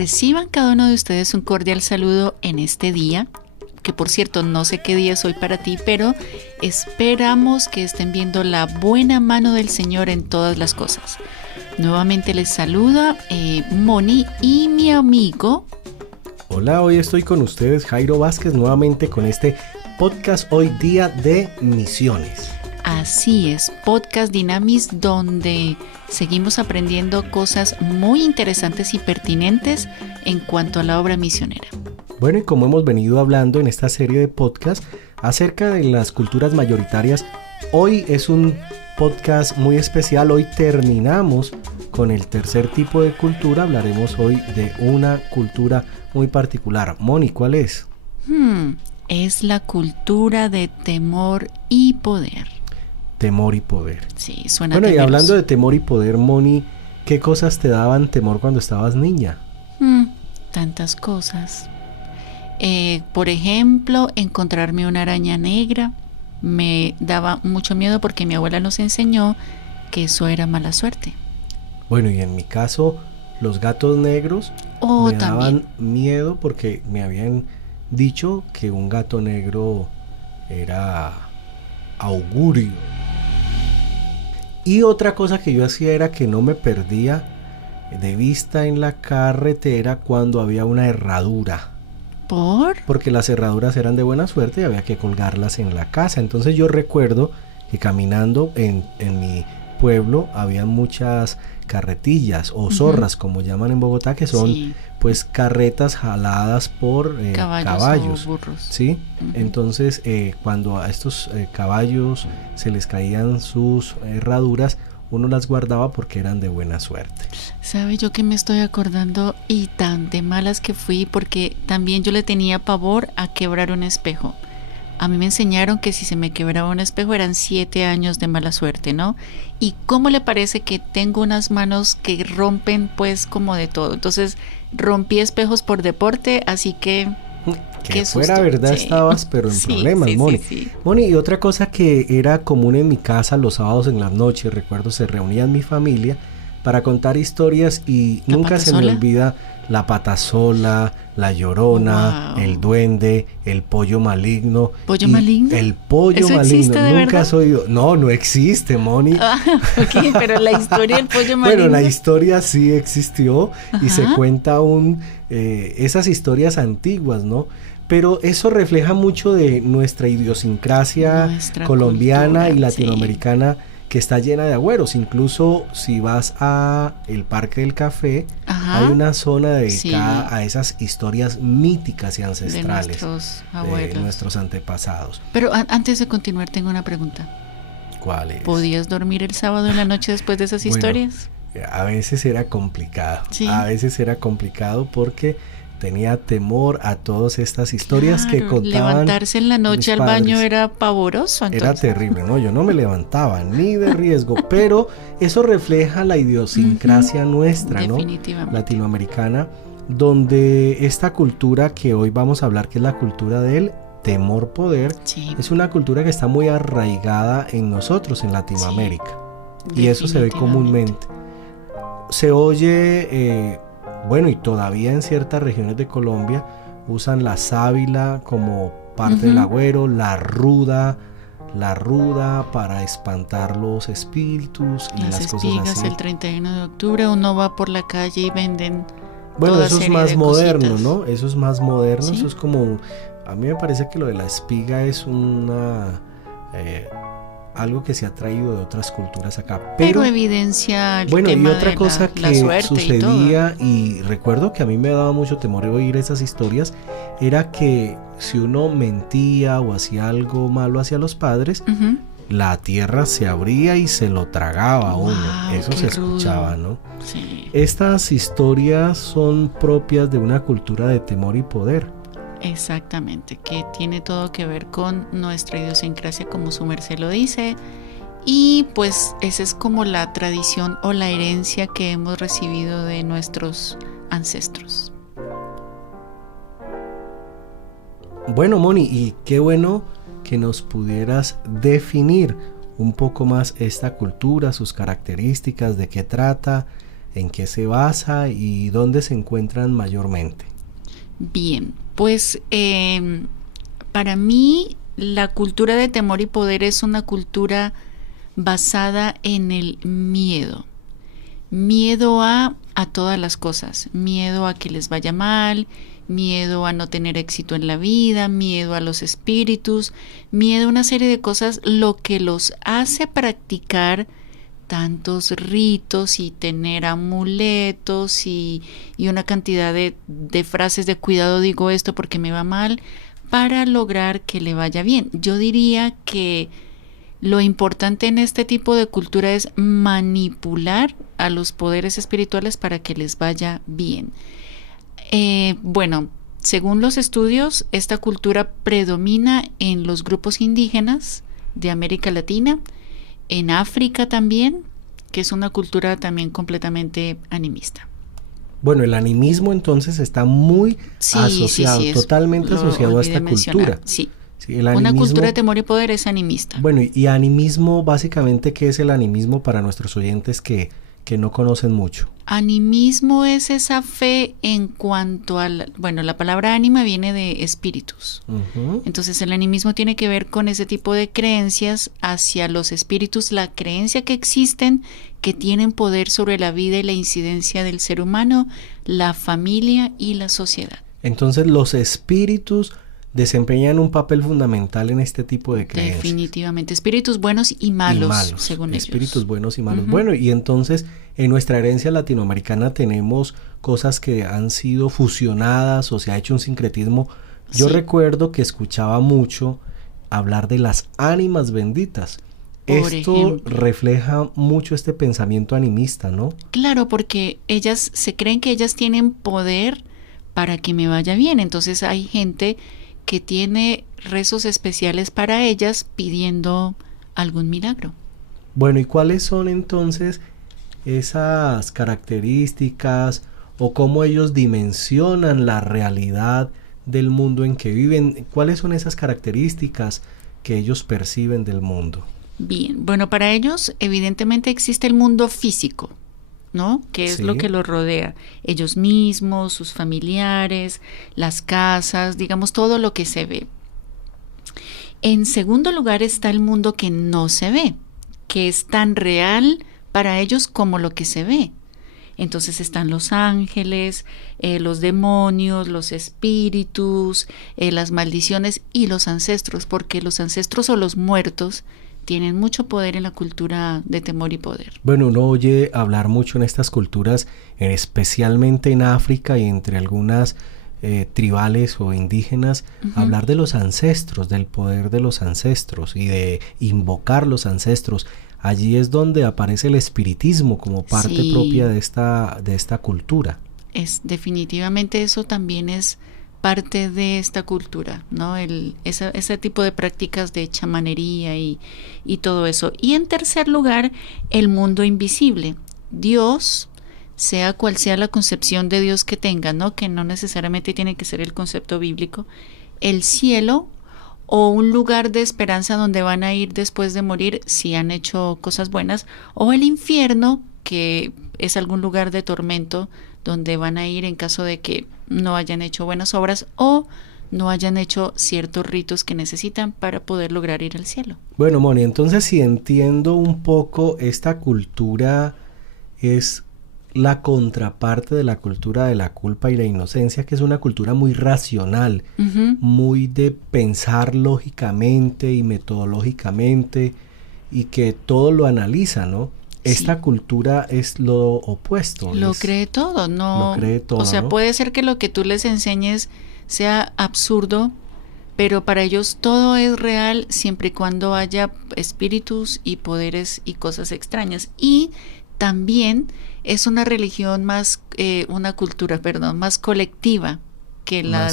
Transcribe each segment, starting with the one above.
reciban cada uno de ustedes un cordial saludo en este día, que por cierto no sé qué día es hoy para ti, pero esperamos que estén viendo la buena mano del Señor en todas las cosas. Nuevamente les saluda Moni y mi amigo. Hola, hoy estoy con ustedes, Jairo Vázquez, nuevamente con este podcast Hoy Día de Misiones. Así es, Podcast Dynamis, donde seguimos aprendiendo cosas muy interesantes y pertinentes en cuanto a la obra misionera. Bueno, y como hemos venido hablando en esta serie de podcasts acerca de las culturas mayoritarias, hoy es un podcast muy especial. Hoy terminamos con el tercer tipo de cultura. Hablaremos hoy de una cultura muy particular. Moni, ¿cuál es? Es la cultura de temor y poder. Temor y poder. Sí, suena Bueno, temeroso. y hablando de temor y poder, Moni, ¿qué cosas te daban temor cuando estabas niña? Tantas cosas. Por ejemplo, encontrarme una araña negra me daba mucho miedo porque mi abuela nos enseñó que eso era mala suerte. Bueno, y en mi caso, los gatos negros me daban miedo porque me habían dicho que un gato negro era augurio. Y otra cosa que yo hacía era que no me perdía de vista en la carretera cuando había una herradura. ¿Por? Porque las herraduras eran de buena suerte y había que colgarlas en la casa. Entonces yo recuerdo que caminando en mi pueblo había muchas carretillas o zorras, como llaman en Bogotá, que son pues carretas jaladas por caballos o burros. ¿sí? Entonces cuando a estos caballos se les caían sus herraduras, uno las guardaba porque eran de buena suerte. ¿Sabe yo que me estoy acordando y tan de malas que fui? Porque también yo le tenía pavor a quebrar un espejo. A mí me enseñaron que si se me quebraba un espejo eran 7 años de mala suerte, ¿no? ¿Y cómo le parece que tengo unas manos que rompen pues como de todo? Entonces rompí espejos por deporte, así que... Que fuera verdad estabas, pero en problemas, Moni. Sí. Moni, y otra cosa que era común en mi casa los sábados en las noches, recuerdo, se reunían mi familia para contar historias y nunca se me olvida la patasola, la llorona, el duende, el pollo maligno. ¿Pollo maligno? El pollo ¿Eso maligno. existe de ¿Nunca verdad? has oído? No existe, Moni. Ok, pero la historia del pollo maligno. Bueno, la historia sí existió. Y se cuenta aún esas historias antiguas, ¿no? Pero eso refleja mucho de nuestra idiosincrasia colombiana y latinoamericana, que está llena de agüeros. Incluso si vas a el Parque del Café, hay una zona dedicada a esas historias míticas y ancestrales de nuestros antepasados. Pero antes de continuar, tengo una pregunta. ¿Cuál es? ¿Podías dormir el sábado en la noche después de esas historias? A veces era complicado. A veces era complicado porque tenía temor a todas estas historias que contaban. Levantarse en la noche al baño era pavoroso. Entonces. Era terrible, ¿no? Yo no me levantaba ni de riesgo, pero eso refleja la idiosincrasia nuestra, ¿no? Latinoamericana, donde esta cultura que hoy vamos a hablar, que es la cultura del temor-poder, es una cultura que está muy arraigada en nosotros, en Latinoamérica. Y eso se ve comúnmente. Se oye... Bueno, y todavía en ciertas regiones de Colombia usan la sábila como parte del agüero, la ruda para espantar los espíritus y las cosas así. El 31 de octubre uno va por la calle y venden. Bueno, eso es más moderno, ¿no? Eso es más moderno, eso es como... A mí me parece que lo de la espiga es algo que se ha traído de otras culturas acá, pero evidencia el bueno, tema y otra de cosa la que sucedía y recuerdo que a mí me daba mucho temor oír esas historias, era que si uno mentía o hacía algo malo hacia los padres, la tierra se abría y se lo tragaba a uno. Eso se escuchaba, ¿no? Sí. Estas historias son propias de una cultura de temor y poder. Exactamente, que tiene todo que ver con nuestra idiosincrasia, como su merced lo dice, y pues esa es como la tradición o la herencia que hemos recibido de nuestros ancestros. Bueno, Moni, y qué bueno que nos pudieras definir un poco más esta cultura, sus características, de qué trata, en qué se basa y dónde se encuentran mayormente. Bien, pues para mí la cultura de temor y poder es una cultura basada en el miedo. Miedo a todas las cosas, miedo a que les vaya mal, miedo a no tener éxito en la vida, miedo a los espíritus, miedo a una serie de cosas, lo que los hace practicar tantos ritos y tener amuletos y una cantidad de frases de cuidado, digo esto porque me va mal, para lograr que le vaya bien. Yo diría que lo importante en este tipo de cultura es manipular a los poderes espirituales para que les vaya bien. Bueno, según los estudios, esta cultura predomina en los grupos indígenas de América Latina, en África también, que es una cultura también completamente animista. Bueno, el animismo entonces está muy asociado, totalmente asociado a esta cultura. Sí. Sí, una cultura de temor y poder es animista. Bueno, y animismo, básicamente, ¿qué es el animismo para nuestros oyentes que no conocen mucho? Animismo es esa fe en cuanto a la palabra ánima viene de espíritus. Uh-huh. Entonces el animismo tiene que ver con ese tipo de creencias hacia los espíritus, la creencia que existen, que tienen poder sobre la vida y la incidencia del ser humano, la familia y la sociedad. Entonces los espíritus desempeñan un papel fundamental en este tipo de creencias. Definitivamente, espíritus buenos y malos, según ellos. Espíritus buenos y malos. Uh-huh. Bueno, y entonces en nuestra herencia latinoamericana tenemos cosas que han sido fusionadas o se ha hecho un sincretismo. Yo recuerdo que escuchaba mucho hablar de las ánimas benditas. Esto refleja mucho este pensamiento animista, ¿no? Claro, porque ellas se creen que ellas tienen poder para que me vaya bien. Entonces hay gente que tiene rezos especiales para ellas pidiendo algún milagro. Bueno, ¿y cuáles son entonces esas características o cómo ellos dimensionan la realidad del mundo en que viven? ¿Cuáles son esas características que ellos perciben del mundo? Bien, bueno, para ellos evidentemente existe el mundo físico, ¿no? Que es lo que los rodea, ellos mismos, sus familiares, las casas, digamos todo lo que se ve. En segundo lugar está el mundo que no se ve, que es tan real para ellos como lo que se ve. Entonces están los ángeles, los demonios, los espíritus, las maldiciones y los ancestros, porque los ancestros o los muertos tienen mucho poder en la cultura de temor y poder. Bueno, uno oye hablar mucho en estas culturas, especialmente en África y entre algunas tribales o indígenas, uh-huh, hablar de los ancestros, del poder de los ancestros y de invocar los ancestros. Allí es donde aparece el espiritismo como parte propia de esta cultura. Definitivamente eso también es parte de esta cultura, ¿no? Ese tipo de prácticas de chamanería y todo eso. Y en tercer lugar, el mundo invisible. Dios, sea cual sea la concepción de Dios que tenga, ¿no? Que no necesariamente tiene que ser el concepto bíblico. El cielo o un lugar de esperanza donde van a ir después de morir si han hecho cosas buenas, o el infierno, que es algún lugar de tormento donde van a ir en caso de que no hayan hecho buenas obras o no hayan hecho ciertos ritos que necesitan para poder lograr ir al cielo. Bueno, Moni, entonces si entiendo un poco, esta cultura es la contraparte de la cultura de la culpa y la inocencia, que es una cultura muy racional, uh-huh, muy de pensar lógicamente y metodológicamente y que todo lo analiza, ¿no? Esta cultura es lo opuesto. Lo cree todo, ¿no? Lo cree todo, o sea, ¿no? Puede ser que lo que tú les enseñes sea absurdo, pero para ellos todo es real siempre y cuando haya espíritus y poderes y cosas extrañas. Y también es una religión más, una cultura, más colectiva que la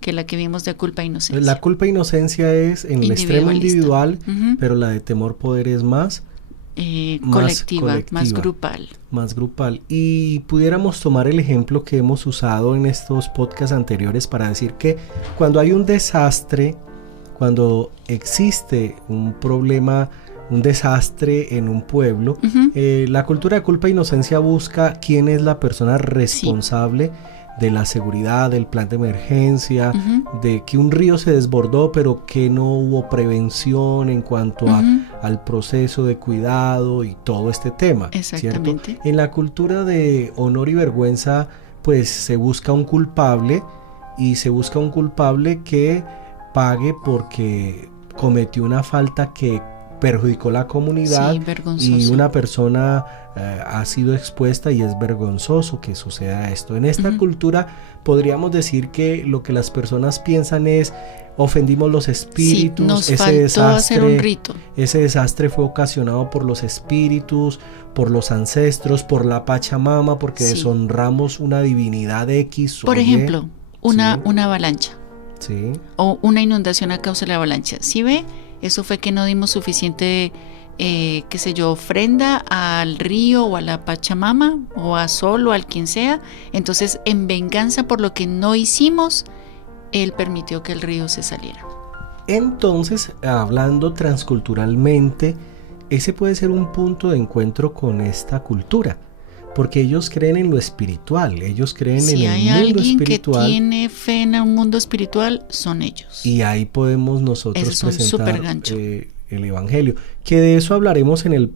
que la que vimos de culpa e inocencia. La culpa e inocencia es en el extremo individual, uh-huh, pero la de temor poder es más colectiva, más grupal. Más grupal. Y pudiéramos tomar el ejemplo que hemos usado en estos podcasts anteriores para decir que cuando hay un desastre, cuando existe un problema un desastre en un pueblo, la cultura de culpa e inocencia busca quién es la persona responsable de la seguridad, del plan de emergencia, de que un río se desbordó pero que no hubo prevención en cuanto al proceso de cuidado y todo este tema. Exactamente. ¿Cierto? En la cultura de honor y vergüenza pues se busca un culpable, y se busca un culpable que pague porque cometió una falta que perjudicó la comunidad, y una persona ha sido expuesta, y es vergonzoso que suceda esto. En esta cultura podríamos decir que lo que las personas piensan es: ofendimos los espíritus, nos faltó hacer un rito. Ese desastre fue ocasionado por los espíritus, por los ancestros, por la Pachamama, porque deshonramos una divinidad X. Por ejemplo, una avalancha. Sí. O una inundación a causa de la avalancha. ¿Sí ve? Eso fue que no dimos suficiente, ofrenda al río o a la Pachamama o a Sol o al quien sea. Entonces, en venganza por lo que no hicimos, él permitió que el río se saliera. Entonces, hablando transculturalmente, ese puede ser un punto de encuentro con esta cultura, porque ellos creen en lo espiritual, ellos creen en el mundo espiritual. Si hay alguien que tiene fe en un mundo espiritual, son ellos. Y ahí podemos nosotros presentar el evangelio, que de eso hablaremos en el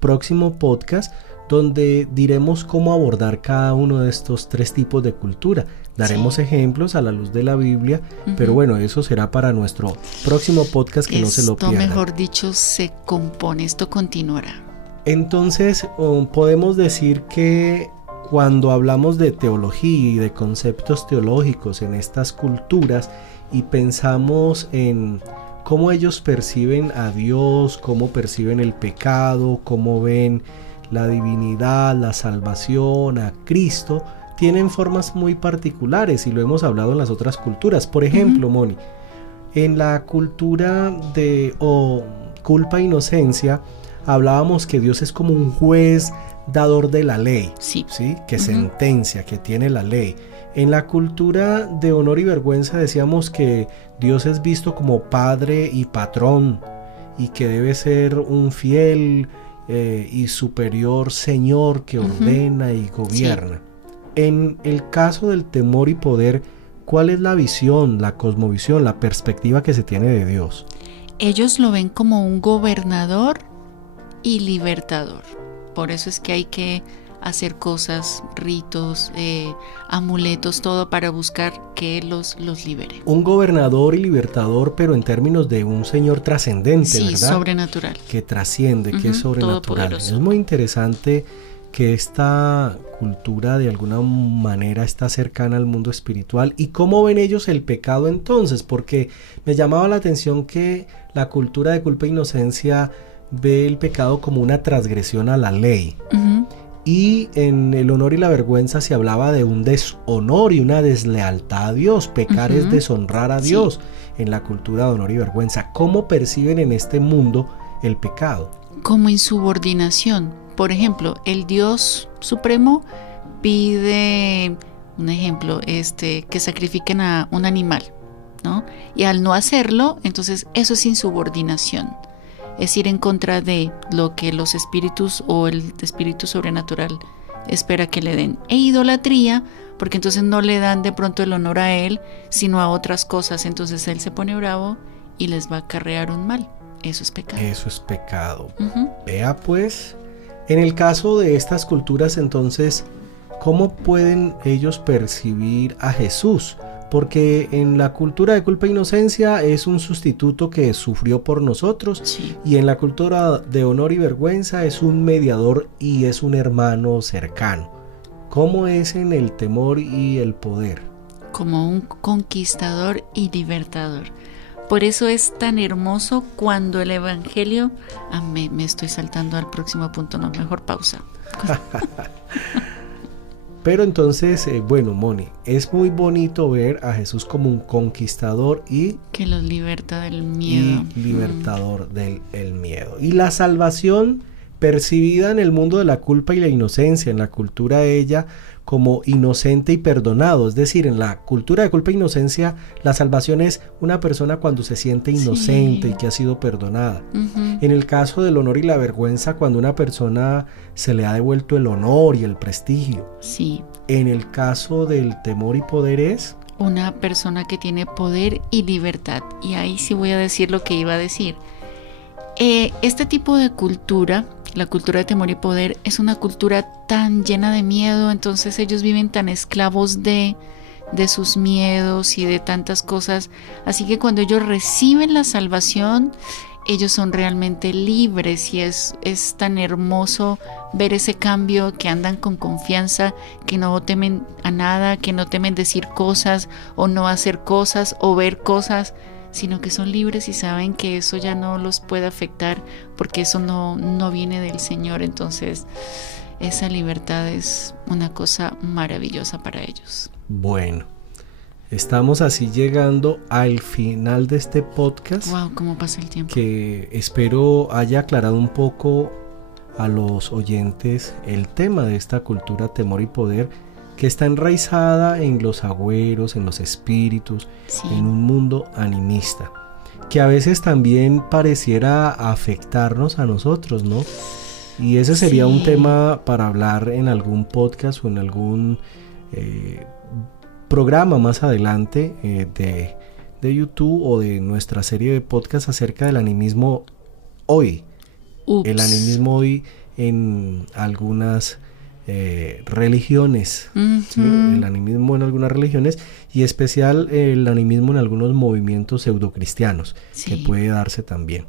próximo podcast, donde diremos cómo abordar cada uno de estos 3 tipos de cultura. Daremos ejemplos a la luz de la Biblia, pero bueno, eso será para nuestro próximo podcast, que no se lo pierdan. Esto, mejor dicho, se compone, esto continuará. Entonces, podemos decir que cuando hablamos de teología y de conceptos teológicos en estas culturas, y pensamos en cómo ellos perciben a Dios, cómo perciben el pecado, cómo ven la divinidad, la salvación, a Cristo, tienen formas muy particulares, y lo hemos hablado en las otras culturas. Por ejemplo, Moni, en la cultura de culpa e inocencia, hablábamos que Dios es como un juez dador de la ley, ¿sí? Que sentencia, que tiene la ley. En la cultura de honor y vergüenza decíamos que Dios es visto como padre y patrón, y que debe ser un fiel y superior señor que ordena y gobierna. En el caso del temor y poder, ¿cuál es la visión, la cosmovisión, la perspectiva que se tiene de Dios? Ellos lo ven como un gobernador y libertador. Por eso es que hay que hacer cosas, ritos, amuletos, todo para buscar que los libere. Un gobernador y libertador, pero en términos de un señor trascendente, ¿verdad? Sí, sobrenatural. Que trasciende, que es sobrenatural. Es muy interesante que esta cultura de alguna manera está cercana al mundo espiritual. ¿Y cómo ven ellos el pecado entonces? Porque me llamaba la atención que la cultura de culpa e inocencia ve el pecado como una transgresión a la ley. Y en el honor y la vergüenza se hablaba de un deshonor y una deslealtad a Dios. Pecar es deshonrar a Dios. En la cultura de honor y vergüenza, ¿cómo perciben en este mundo el pecado? Como insubordinación. Por ejemplo, el Dios Supremo pide, un ejemplo, que sacrifiquen a un animal, ¿no? Y al no hacerlo, entonces eso es insubordinación. Es ir en contra de lo que los espíritus o el espíritu sobrenatural espera que le den. E idolatría, porque entonces no le dan de pronto el honor a él, sino a otras cosas. Entonces él se pone bravo y les va a acarrear un mal. Eso es pecado. Eso es pecado. Vea pues, en el caso de estas culturas, entonces, ¿cómo pueden ellos percibir a Jesús? Porque en la cultura de culpa e inocencia es un sustituto que sufrió por nosotros, y en la cultura de honor y vergüenza es un mediador y es un hermano cercano. ¿Cómo es en el temor y el poder? Como un conquistador y libertador. Por eso es tan hermoso cuando el evangelio... me estoy saltando al próximo punto, no, mejor pausa. Pero entonces, bueno, Moni, es muy bonito ver a Jesús como un conquistador y... que los liberta del miedo. Y libertador del miedo. Y la salvación percibida en el mundo de la culpa y la inocencia, en la cultura de ella como inocente y perdonado. Es decir, en la cultura de culpa e inocencia, la salvación es una persona cuando se siente inocente y que ha sido perdonada. En el caso del honor y la vergüenza, cuando una persona se le ha devuelto el honor y el prestigio. En el caso del temor y poder es una persona que tiene poder y libertad. Y ahí sí voy a decir lo que iba a decir. Este tipo de cultura, la cultura de temor y poder, es una cultura tan llena de miedo, entonces ellos viven tan esclavos de sus miedos y de tantas cosas, así que cuando ellos reciben la salvación, ellos son realmente libres y es tan hermoso ver ese cambio, que andan con confianza, que no temen a nada, que no temen decir cosas o no hacer cosas o ver cosas, sino que son libres y saben que eso ya no los puede afectar porque eso no viene del Señor. Entonces esa libertad es una cosa maravillosa para ellos. Bueno, estamos así llegando al final de este podcast. Wow, cómo pasa el tiempo. Que espero haya aclarado un poco a los oyentes el tema de esta cultura temor y poder, que está enraizada en los agüeros, en los espíritus, en un mundo animista, que a veces también pareciera afectarnos a nosotros, ¿no? Y ese sería un tema para hablar en algún podcast o en algún programa más adelante de YouTube o de nuestra serie de podcasts acerca del animismo hoy. El animismo hoy en algunas religiones, ¿sí? El animismo en algunas religiones y especial el animismo en algunos movimientos pseudocristianos, que puede darse también.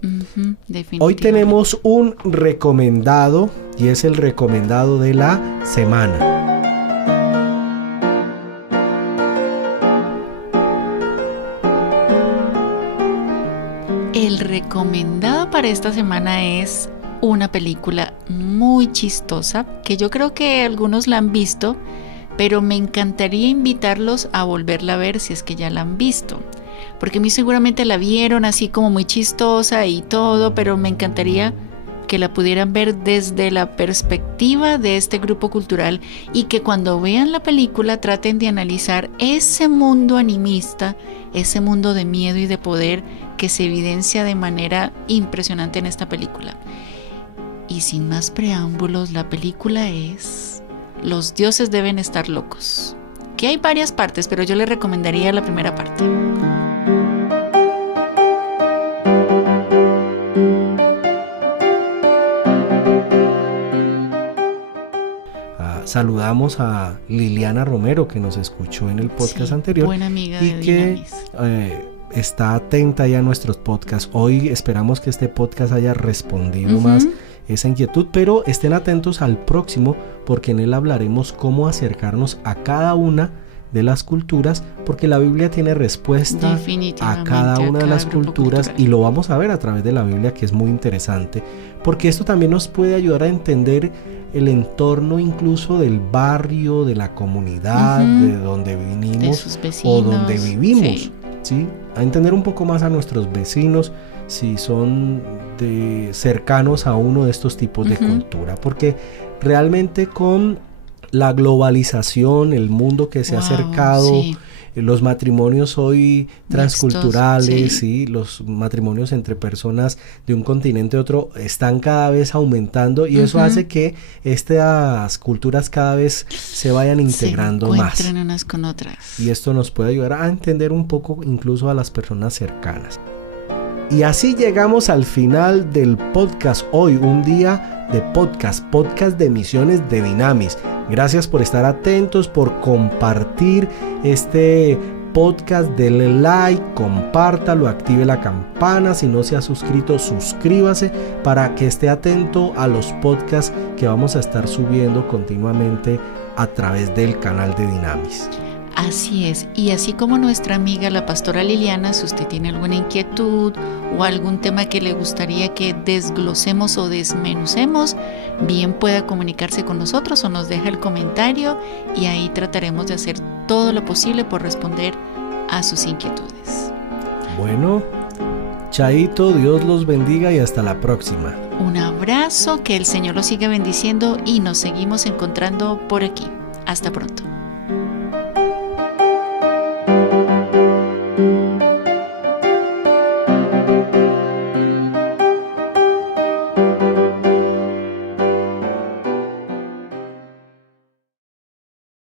Hoy tenemos un recomendado y es el recomendado de la semana. El recomendado para esta semana es una película muy chistosa que yo creo que algunos la han visto, pero me encantaría invitarlos a volverla a ver si es que ya la han visto, porque muy seguramente la vieron así como muy chistosa y todo, pero me encantaría que la pudieran ver desde la perspectiva de este grupo cultural y que cuando vean la película traten de analizar ese mundo animista, ese mundo de miedo y de poder que se evidencia de manera impresionante en esta película. Y sin más preámbulos, la película es Los dioses deben estar locos, que hay varias partes, pero yo les recomendaría la primera parte. Saludamos a Liliana Romero, que nos escuchó en el podcast anterior, buena amiga y de que está atenta ya a nuestros podcasts. Hoy esperamos que este podcast haya respondido más esa inquietud, pero estén atentos al próximo, porque en él hablaremos cómo acercarnos a cada una de las culturas, porque la Biblia tiene respuesta a cada una de las culturas y lo vamos a ver a través de la Biblia, que es muy interesante, porque esto también nos puede ayudar a entender el entorno incluso del barrio, de la comunidad, de donde vinimos, de sus vecinos, o donde vivimos, ¿sí? A entender un poco más a nuestros vecinos, si son cercanos a uno de estos tipos de cultura, porque realmente con la globalización, el mundo que se ha acercado, los matrimonios hoy transculturales, los matrimonios entre personas de un continente a otro están cada vez aumentando y eso hace que estas culturas cada vez se vayan integrando más. Se encuentren unas con otras. Y esto nos puede ayudar a entender un poco incluso a las personas cercanas. Y así llegamos al final del podcast hoy, un día de podcast de Misiones de Dynamis. Gracias por estar atentos, por compartir este podcast, denle like, compártalo, active la campana, si no se ha suscrito, suscríbase para que esté atento a los podcasts que vamos a estar subiendo continuamente a través del canal de Dynamis. Así es, y así como nuestra amiga la pastora Liliana, si usted tiene alguna inquietud o algún tema que le gustaría que desglosemos o desmenucemos, bien pueda comunicarse con nosotros o nos deja el comentario y ahí trataremos de hacer todo lo posible por responder a sus inquietudes. Bueno, Chaito, Dios los bendiga y hasta la próxima. Un abrazo, que el Señor los siga bendiciendo y nos seguimos encontrando por aquí. Hasta pronto.